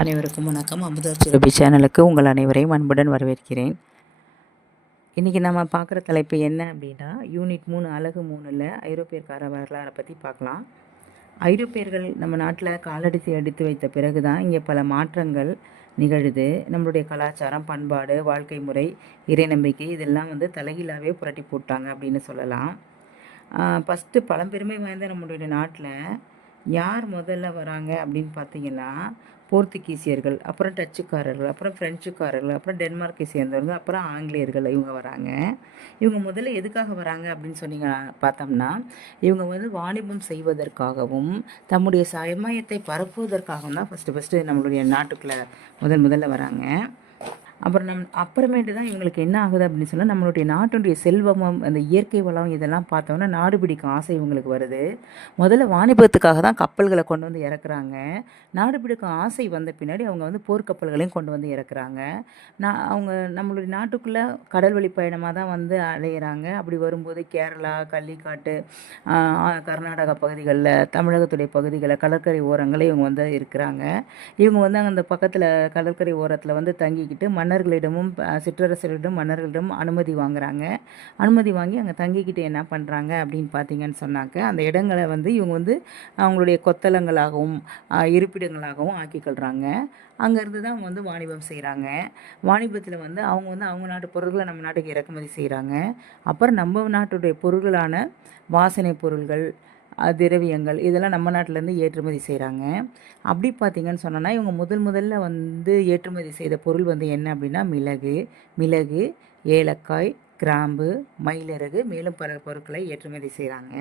அனைவருக்கும் வணக்கம். அமுதா சுரபி சேனலுக்கு உங்கள் அனைவரையும் அன்புடன் வரவேற்கிறேன். இன்றைக்கி நம்ம பார்க்குற தலைப்பு என்ன அப்படின்னா, யூனிட் 3 அலகு 3ல் ஐரோப்பியர்கார வரலாறை பற்றி பார்க்கலாம். ஐரோப்பியர்கள் நம்ம நாட்டில் காலடி எடுத்து வைத்த பிறகு தான் இங்கே பல மாற்றங்கள் நிகழுது. நம்மளுடைய கலாச்சாரம், பண்பாடு, வாழ்க்கை முறை, இறை நம்பிக்கை இதெல்லாம் தலைகீழாகவே புரட்டி போட்டாங்க அப்படின்னு சொல்லலாம். ஃபஸ்ட்டு பழம்பெருமை வாய்ந்த நம்மளுடைய நாட்டில் யார் முதல்ல வராங்க அப்படின்னு பார்த்தீங்கன்னா, போர்த்துகீசியர்கள், அப்புறம் டச்சுக்காரர்கள், அப்புறம் ஃப்ரெஞ்சுக்காரர்கள், அப்புறம் டென்மார்க்கை சேர்ந்தவங்க, அப்புறம் ஆங்கிலேயர்கள் இவங்க வராங்க. இவங்க முதல்ல எதுக்காக வராங்க அப்படின்னு பார்த்தோம்னா, இவங்க வாணிபம் செய்வதற்காகவும் தம்முடைய சமயத்தை பரப்புவதற்காகவும் தான் ஃபஸ்ட்டு நம்மளுடைய நாட்டுக்குள்ளே முதல்ல வராங்க. அப்புறமேட்டு தான் இவங்களுக்கு என்ன ஆகுது அப்படின்னு சொன்னால், நம்மளுடைய நாட்டுடைய செல்வமும் அந்த இயற்கை வளம் இதெல்லாம் பார்த்தோன்னா நாடு பிடிக்கும் ஆசை இவங்களுக்கு வருது. முதல்ல வாணிபத்துக்காக தான் கப்பல்களை கொண்டு வந்து இறக்குறாங்க. நாடு பிடிக்கும் ஆசை வந்த பின்னாடி அவங்க போர்க்கப்பல்களையும் கொண்டு வந்து இறக்குறாங்க. அவங்க நம்மளுடைய நாட்டுக்குள்ளே கடல் வழி பயணமாக தான் அலையிறாங்க. அப்படி வரும்போது கேரளா, கள்ளிக்காட்டு, கர்நாடகா பகுதிகளில், தமிழகத்துடைய பகுதிகளில், கடற்கரை ஓரங்களில் இவங்க இருக்கிறாங்க. இவங்க அந்த பக்கத்தில் கடற்கரை ஓரத்தில் தங்கிக்கிட்டு மன்னர்களிடமும் சிற்றரசர்களிடம் மன்னர்களிடம் அனுமதி வாங்குறாங்க. அனுமதி வாங்கி அங்கே தங்கிக்கிட்டு என்ன பண்ணுறாங்க அப்படின்னு பார்த்தீங்கன்னு சொன்னாக்க, அந்த இடங்களை இவங்க அவங்களுடைய கொத்தளங்களாகவும் இருப்பிடங்களாகவும் ஆக்கிக்கொள்கிறாங்க. அங்கேருந்து தான் அவங்க வாணிபம் செய்கிறாங்க. வாணிபத்தில் அவங்க அவங்க நாட்டு பொருட்களை நம்ம நாட்டுக்கு இறக்குமதி செய்கிறாங்க. அப்புறம் நம்ம நாட்டுடைய பொருள்களான வாசனை பொருள்கள், திரவியங்கள் இதெல்லாம் நம்ம நாட்டிலேருந்து ஏற்றுமதி செய்கிறாங்க. அப்படி பார்த்திங்கன்னு சொன்னோன்னா, இவங்க முதல்ல ஏற்றுமதி செய்த பொருள் என்ன அப்படின்னா மிளகு, ஏலக்காய், கிராம்பு, மயிலிறகு, மேலும் பல பொருட்களை ஏற்றுமதி செய்கிறாங்க.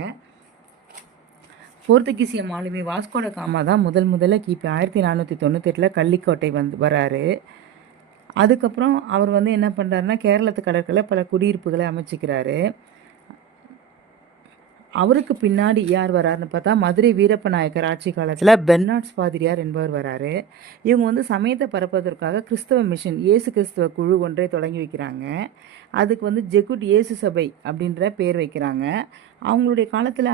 போர்த்துகீசிய மாலுமி வாஸ்கோட காமா தான் முதல்ல கிபி 1498 கள்ளிக்கோட்டை வராரு. அதுக்கப்புறம் அவர் என்ன பண்ணுறாருன்னா, கேரளத்து கடற்கரையில் பல குடியிருப்புகளை அமைச்சிக்கிறாரு. அவருக்கு பின்னாடி யார் வராருன்னு பார்த்தா, மதுரை வீரப்ப நாயக்கர் ஆட்சி காலத்தில் பெர்னார்ட்ஸ் பாதிரியார் என்பவர் வராரு. இவங்க சமயத்தை பரப்புவதற்காக கிறிஸ்தவ மிஷன் இயேசு கிறிஸ்தவ குழு ஒன்றை தொடங்கி வைக்கிறாங்க. அதுக்கு ஜெகுட் இயேசு சபை அப்படின்ற பேர் வைக்கிறாங்க. அவங்களுடைய காலத்தில்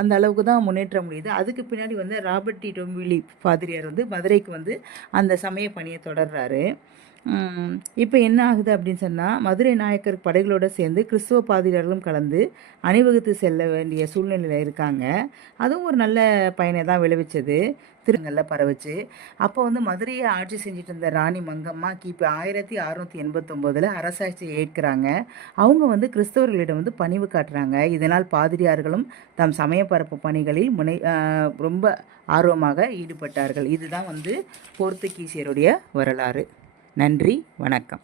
அந்த அளவுக்கு தான் முன்னேற்ற முடியுது. அதுக்கு பின்னாடி ராபர்ட் டி டொம்பிலி பாதிரியார் மதுரைக்கு அந்த சமய பணியை தொடர்றாரு. இப்போ என்ன ஆகுது அப்படின்னு சொன்னால், மதுரை நாயக்கர் படைகளோடு சேர்ந்து கிறிஸ்துவ பாதிரியார்களும் கலந்து அணிவகுத்து செல்ல வேண்டிய சூழ்நிலையில் இருக்காங்க. அதுவும் ஒரு நல்ல பயனை தான் விளைவிச்சது. திருங்களில் பரவுச்சு. அப்போ மதுரையை ஆட்சி செஞ்சுட்டு இருந்த ராணி மங்கம்மா கிபி 1689 அரசாட்சியை ஏற்கிறாங்க. அவங்க கிறிஸ்தவர்களிடம் பணிவு காட்டுறாங்க. இதனால் பாதிரியார்களும் தம் சமய பரப்பு பணிகளில் ரொம்ப ஆர்வமாக ஈடுபட்டார்கள். இதுதான் போர்த்துகீசியருடைய வரலாறு. நன்றி, வணக்கம்.